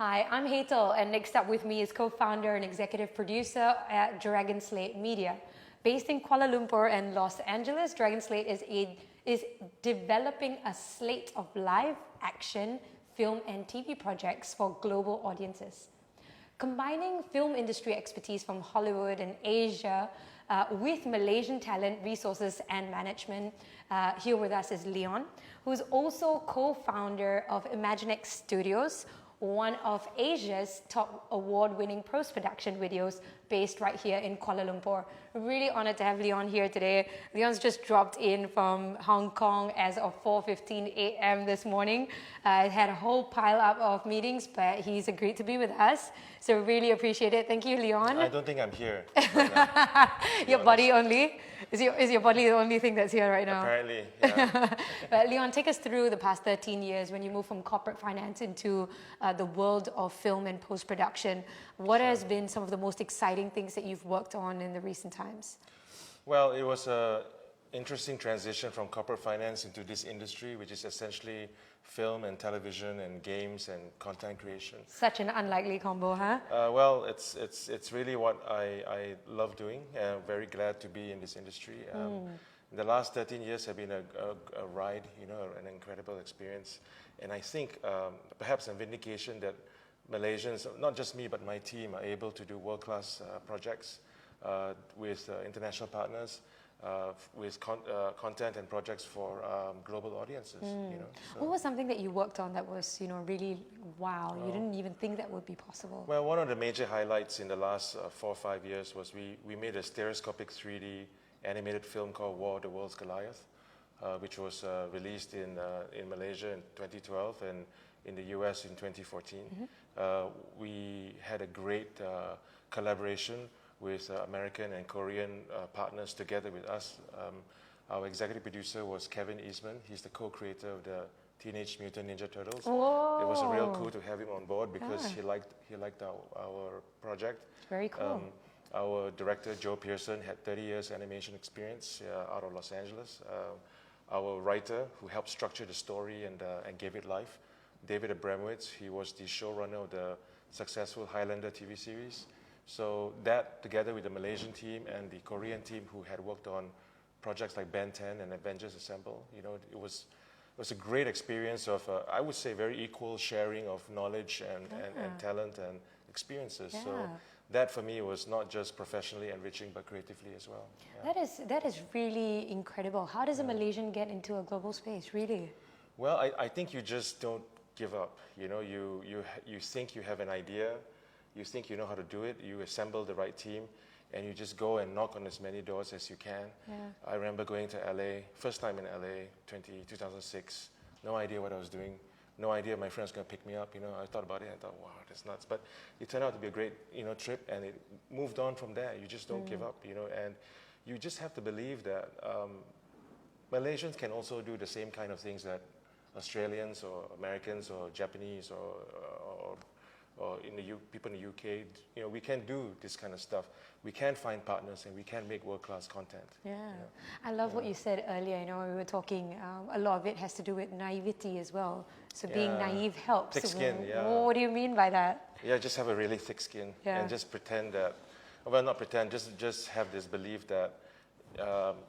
Hi, I'm Hazel, and next up with me is co-founder and executive producer at DragonSlate Media. Based in Kuala Lumpur and Los Angeles, DragonSlate is developing a slate of live action, film and TV projects for global audiences. Combining film industry expertise from Hollywood and Asia with Malaysian talent, resources and management. Here with us is Leon, who's also co-founder of Imaginex Studios, one of Asia's top award-winning post-production videos based right here in Kuala Lumpur. Really honored to have Leon here today. Leon's just dropped in from Hong Kong as of 4:15 a.m. this morning. Had a whole pile up of meetings, but he's agreed to be with us. So really appreciate it. Thank you, Leon. I don't think I'm here right now, Your body only? Is your body the only thing that's here right now? Apparently, yeah. But Leon, take us through the past 13 years when you moved from corporate finance into the world of film and post-production. What has been some of the most exciting things that you've worked on in the recent times? Well, it was an interesting transition from corporate finance into this industry, which is essentially film and television and games and content creation. Such an unlikely combo, huh? Well, it's really what I love doing. Very glad to be in this industry. The last 13 years have been a ride, an incredible experience. And I think perhaps a vindication that Malaysians, not just me, but my team, are able to do world-class projects with international partners, with content and projects for global audiences. So. What was something that you worked on that was, really wow? You didn't even think that would be possible. Well, one of the major highlights in the last 4 or 5 years was we made a stereoscopic 3D animated film called War of the Worlds Goliath, which was released in Malaysia in 2012 and in the US in 2014. We had a great collaboration with American and Korean partners together with us. Our executive producer was Kevin Eastman. He's the co-creator of the Teenage Mutant Ninja Turtles. Whoa. It was a real cool to have him on board because he liked our project. Very cool. Our director, Joe Pearson, had 30 years animation experience out of Los Angeles. Our writer, who helped structure the story and gave it life, David Abramowitz, he was the showrunner of the successful Highlander TV series. So that, together with the Malaysian team and the Korean team who had worked on projects like Ben 10 and Avengers Assemble, it was a great experience of, I would say, very equal sharing of knowledge and talent and experiences. Yeah. So that for me was not just professionally enriching, but creatively as well. Yeah. That is really incredible. How does a Malaysian get into a global space, really? Well, I think you just don't give up. You think you have an idea, you think you know how to do it, you assemble the right team, and you just go and knock on as many doors as you can. Yeah. I remember going to LA, first time in LA, 2006, no idea what I was doing, no idea my friend's going to pick me up. I thought about it and I thought, wow, that's nuts. But it turned out to be a great trip, and it moved on from there. You just don't give up, and you just have to believe that Malaysians can also do the same kind of things that Australians or Americans or Japanese or people in the UK, we can do this kind of stuff. We can find partners and we can make world-class content. Yeah. I love what you said earlier. We were talking, a lot of it has to do with naivety as well. So being naive helps. Thick skin, What do you mean by that? Yeah, just have a really thick skin and just pretend that, well, not pretend, just have this belief that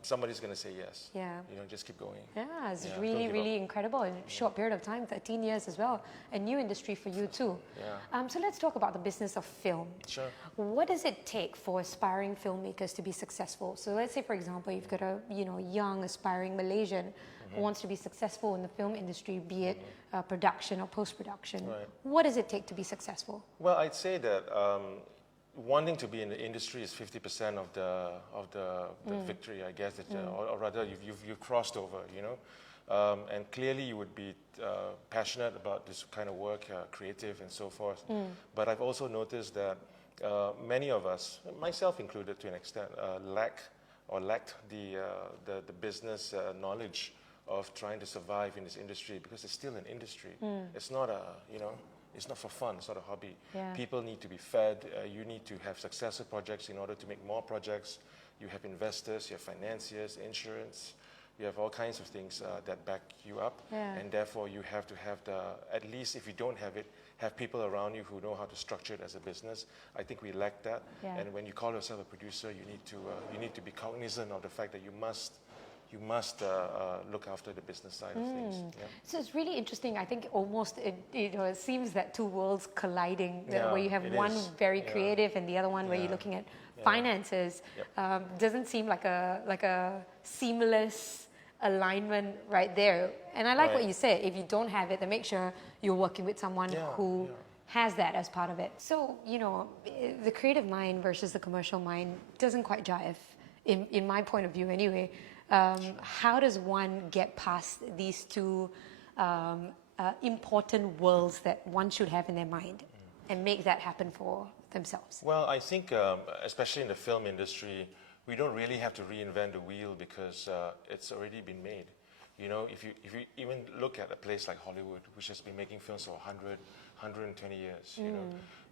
somebody's going to say yes. Yeah. Just keep going. Yeah, it's really incredible in a short period of time, 13 years as well. A new industry for you too. Yeah. So let's talk about the business of film. Sure. What does it take for aspiring filmmakers to be successful? So let's say, for example, you've got a young aspiring Malaysian who wants to be successful in the film industry, be it production or post-production. Right. What does it take to be successful? Well, I'd say that wanting to be in the industry is 50% of the victory, I guess. Or rather, you've crossed over, and clearly you would be passionate about this kind of work, creative and so forth. But I've also noticed that many of us, myself included to an extent, lacked the business knowledge of trying to survive in this industry, because it's still an industry. It's not it's not for fun, it's not a hobby. Yeah. People need to be fed. You need to have successful projects in order to make more projects. You have investors, you have financiers, insurance, you have all kinds of things that back you up, and therefore you have to have at least if you don't have it, have people around you who know how to structure it as a business. I think we lack that, and when you call yourself a producer, you need to be cognizant of the fact that you must look after the business side of things. Yeah. So it's really interesting. I think almost it seems that two worlds colliding, where you have one very creative and the other one where you're looking at finances. Doesn't seem like a seamless alignment right there. And I like what you said. If you don't have it, then make sure you're working with someone who has that as part of it. So the creative mind versus the commercial mind doesn't quite jive, in my point of view anyway. How does one get past these two important worlds that one should have in their mind and make that happen for themselves? Well, I think, especially in the film industry, we don't really have to reinvent the wheel because it's already been made. If you even look at a place like Hollywood, which has been making films for 100, 120 years,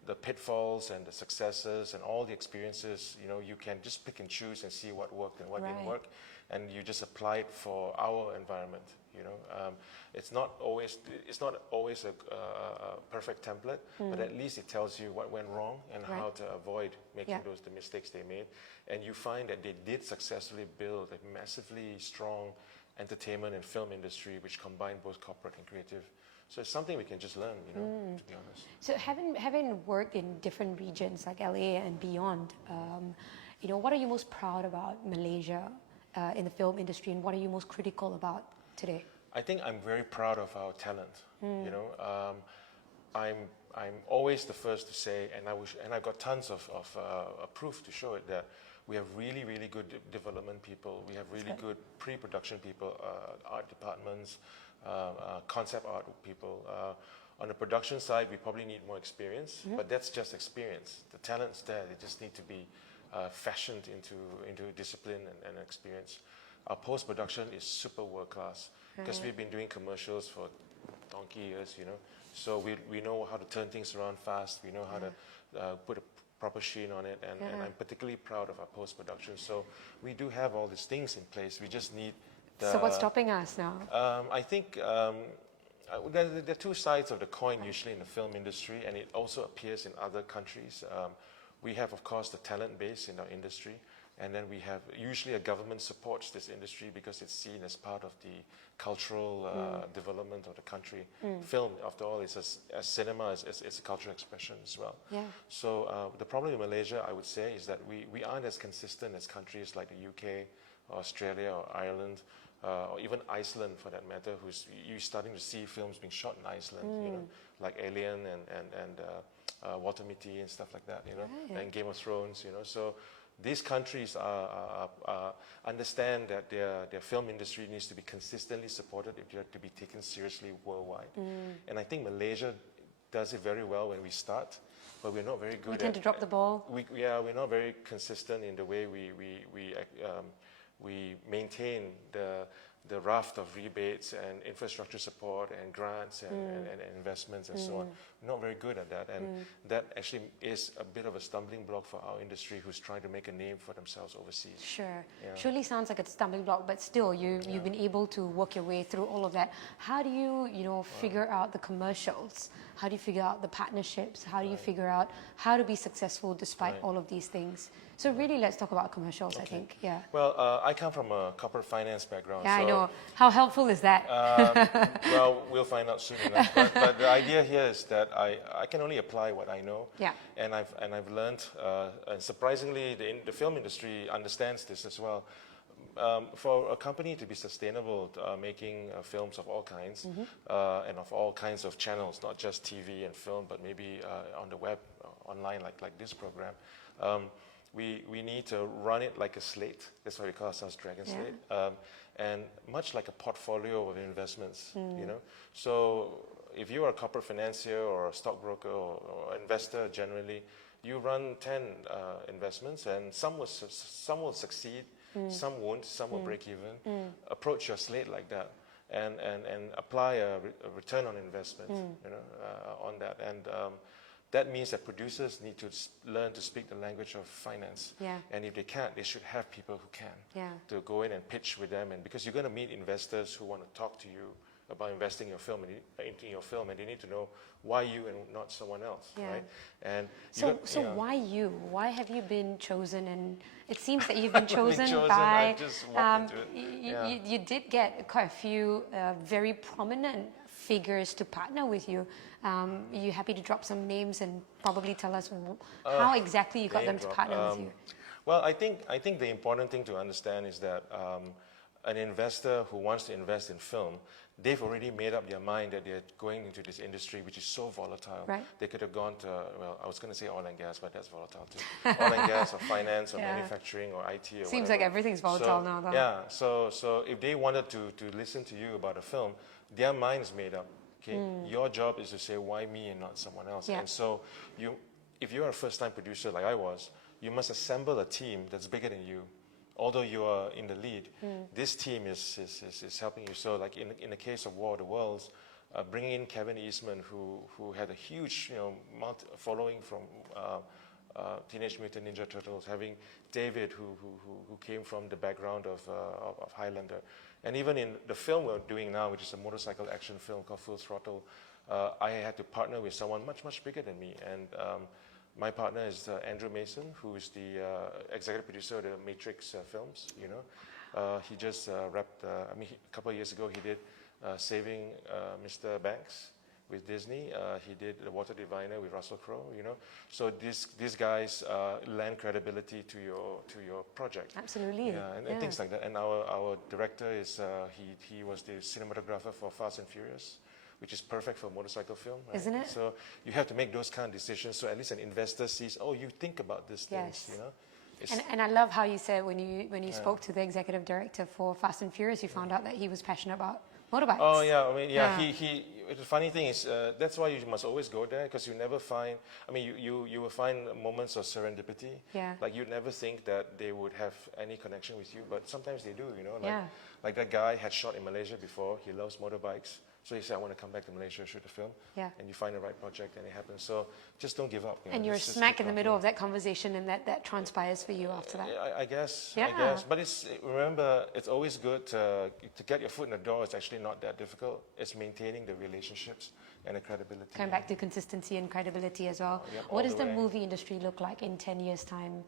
the pitfalls and the successes and all the experiences, you can just pick and choose and see what worked and what didn't work. And you just apply it for our environment. It's not always a perfect template, but at least it tells you what went wrong and how to avoid making the mistakes they made. And you find that they did successfully build a massively strong entertainment and film industry, which combined both corporate and creative. So it's something we can just learn, to be honest. So having worked in different regions like LA and beyond, what are you most proud about Malaysia? In the film industry, and what are you most critical about today? I think I'm very proud of our talent. I'm always the first to say, and I've got tons of proof to show it, that we have really, really good development people. We have really good pre-production people, art departments, concept art people. On the production side, we probably need more experience, but that's just experience. The talent's there; they just need to be fashioned into discipline and experience. Our post-production is super world-class because we've been doing commercials for donkey years, so we know how to turn things around fast. We know how to put a proper sheen on it, and I'm particularly proud of our post-production. So we do have all these things in place. We just need So what's stopping us now? I think there are two sides of the coin usually in the film industry, and it also appears in other countries. We have, of course, the talent base in our industry, and then we have usually a government supports this industry because it's seen as part of the cultural development of the country. Film, after all, is as cinema is a cultural expression as well. So the problem in Malaysia, I would say, is that we aren't as consistent as countries like the UK, or Australia, or Ireland, or even Iceland, for that matter. You're starting to see films being shot in Iceland, like Alien and Walter Mitty and stuff like that, and Game of Thrones, So these countries understand that their film industry needs to be consistently supported if they're to be taken seriously worldwide. And I think Malaysia does it very well when we start, but we're not very good. We tend to drop the ball. We're not very consistent in the way we maintain the raft of rebates and infrastructure support and grants and investments and so on. We're not very good at that, and that actually is a bit of a stumbling block for our industry who's trying to make a name for themselves overseas. Sure. Surely sounds like a stumbling block, but still you've been able to work your way through all of that. How do you figure out the commercials? How do you figure out the partnerships? How do you figure out how to be successful despite all of these things? So really, let's talk about commercials, I think. Yeah. Well, I come from a corporate finance background. Yeah, so I know. How helpful is that? Well, we'll find out soon enough. But the idea here is that I can only apply what I know. Yeah. And I've learned, and surprisingly, the film industry understands this as well. For a company to be sustainable, making films of all kinds and of all kinds of channels, not just TV and film, but maybe on the web, online, like this program. We need to run it like a slate. That's why we call ourselves DragonSlate. And much like a portfolio of investments, So if you are a corporate financier or a stockbroker or investor generally, you run 10 investments, and some will succeed, some won't, some will break even. Approach your slate like that, and apply a return on investment, on that. And that means that producers need to learn to speak the language of finance. Yeah. And if they can't, they should have people who can Yeah. to go in and pitch with them. And because you're going to meet investors who want to talk to you about investing in your film into your film, and they need to know why you and not someone else, Yeah. right? And So why you? Why have you been chosen? And it seems that you've been chosen by. I just walked into it. Yeah. You did get quite a few very prominent figures to partner with you. Are you happy to drop some names and probably tell us how exactly you got them to partner with you? Well, I think the important thing to understand is that an investor who wants to invest in film, they've already made up their mind that they're going into this industry, which is so volatile. Right. They could have gone to, well, I was going to say oil and gas, but that's volatile too. Oil and gas or finance or Yeah. manufacturing or IT or Seems whatever. like everything's volatile now, though. Yeah, so if they wanted to listen to you about a film, their mind is made up. Okay, your job is to say why me and not someone else. Yeah. And so if you're a first-time producer like I was, you must assemble a team that's bigger than you. Although you are in the lead, this team is helping you. So, like in the case of War of the Worlds, bringing in Kevin Eastman, who had a huge following from Teenage Mutant Ninja Turtles, having David, who came from the background of Highlander, and even in the film we're doing now, which is a motorcycle action film called Full Throttle, I had to partner with someone much bigger than me, and my partner is Andrew Mason, who is the executive producer of the Matrix films. You know, he just wrapped. A couple of years ago, he did Saving Mr. Banks with Disney. He did The Water Diviner with Russell Crowe. You know, so these guys lend credibility to your project. Absolutely. Yeah, and things like that. And our director is he was the cinematographer for Fast and Furious, which is perfect for a motorcycle film. Right? Isn't it? So you have to make those kind of decisions so at least an investor sees, oh, you think about these things, you know. And I love how you said when you spoke to the executive director for Fast and Furious, you found out that he was passionate about motorbikes. Oh yeah, I mean he the funny thing is that's why you must always go there, because you never find. I mean you will find moments of serendipity. Yeah. Like you'd never think that they would have any connection with you, but sometimes they do. You know. Like, Yeah. like that guy had shot in Malaysia before. He loves motorbikes. So he said, I want to come back to Malaysia, shoot a film. Yeah. And you find the right project and it happens. So just don't give up. You know, And you're just smack keep in the on, middle you of that conversation, and that transpires for you after that. I guess. Yeah. I guess. But remember, it's always good to get your foot in the door. It's actually not that difficult. It's maintaining the relationships and the credibility. Coming back to consistency and credibility as well. Yep, What all does the the way. movie industry look like in 10 years' time?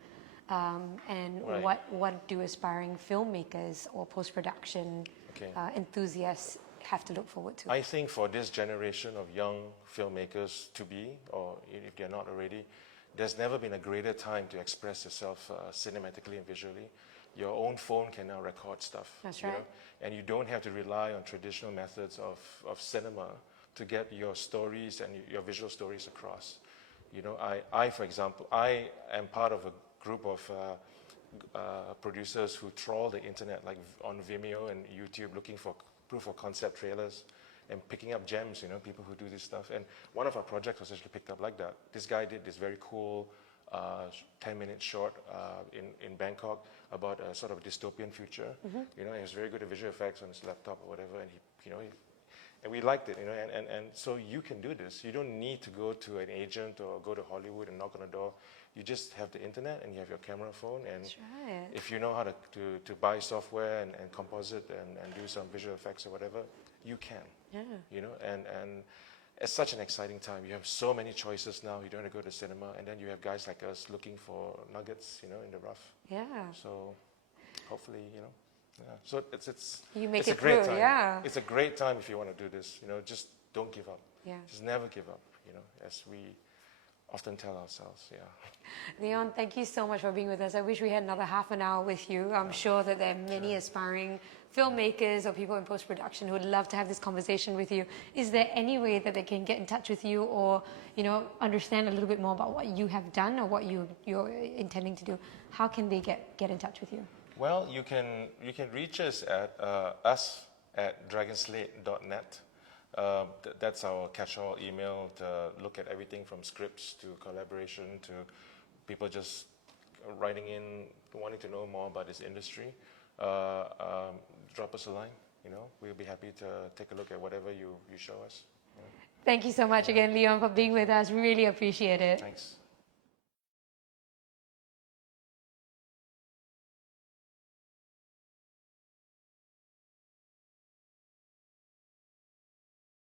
And Right. what do aspiring filmmakers or post-production Okay. enthusiasts have to look forward to? I think for this generation of young filmmakers to be, or if they're not already, there's never been a greater time to express yourself cinematically and visually. Your own phone can now record stuff. That's you right. know? And you don't have to rely on traditional methods of cinema to get your stories and your visual stories across. You know, I for example, I am part of a group of producers who trawl the internet, like on Vimeo and YouTube, looking for proof of concept trailers and picking up gems, you know, people who do this stuff. And one of our projects was actually picked up like that. This guy did this very cool 10-minute short in Bangkok about a sort of dystopian future. You know, he has very good at visual effects on his laptop or whatever, and and we liked it, you know, and so you can do this. You don't need to go to an agent or go to Hollywood and knock on a door. You just have the internet and you have your camera phone, and That's right. if you know how to buy software and composite and do some visual effects or whatever, you can. Yeah. You know, and it's such an exciting time. You have so many choices now. You don't have to go to cinema, and then you have guys like us looking for nuggets, you know, in the rough. Yeah. So hopefully, you know. Yeah. So it's You make it's it a great through, time. yeah. It's a great time if you want to do this. You know, just don't give up. Yeah. Just never give up. You know, as we often tell ourselves. Yeah. Leon, thank you so much for being with us. I wish we had another half an hour with you. I'm sure that there are many aspiring filmmakers or people in post-production who would love to have this conversation with you. Is there any way that they can get in touch with you, or, you know, understand a little bit more about what you have done or what you're intending to do? How can they get in touch with you? Well, you can reach us at dragonslate.net. That's our catch-all email to look at everything from scripts to collaboration to people just writing in, wanting to know more about this industry. Drop us a line. You know, we'll be happy to take a look at whatever you show us. Yeah. Thank you so much again, Leon, for being with us. We really appreciate it. Thanks.